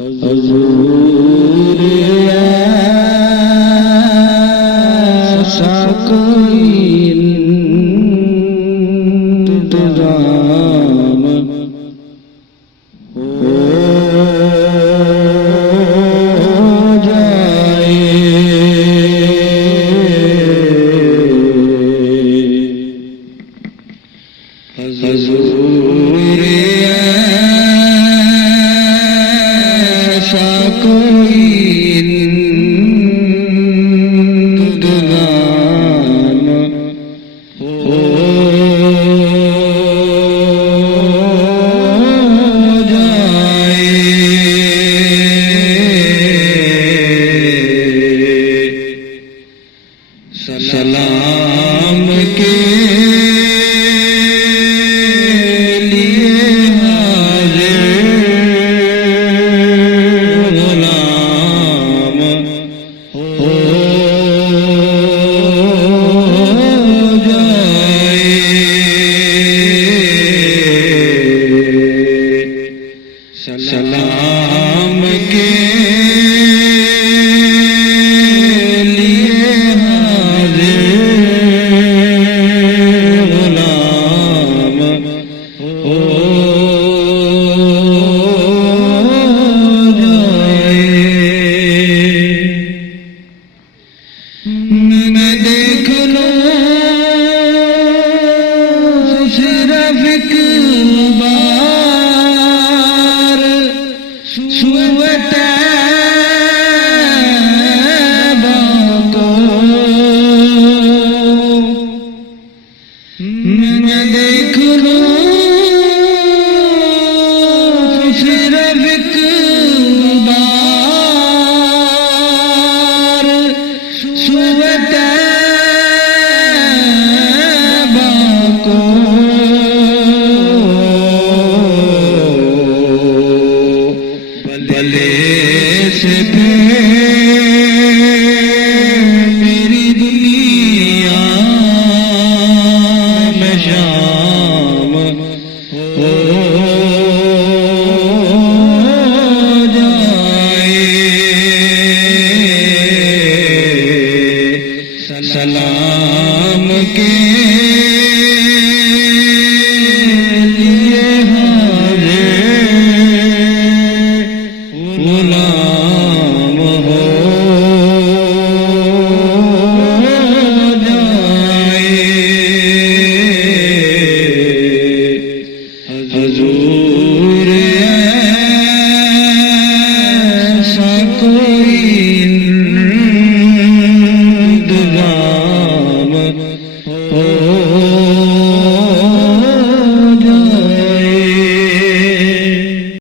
हुजूर ऐसा कोई इंतजाम हो जाए। हुजूर ऐसा कोई इंतजाम हो जाए। सलाम के सलाम के लिए हाज़िर गुलाम हो जाए। मैं देख लूं सिर्फ एक बार सुए तैबा को। मैं देख लूं सिर्फ एक बार सुए तैबा को। भले से मेरी दुनिया में शाम हो जाए। सलाम के लिए गुलाम हो जाए। हुजूर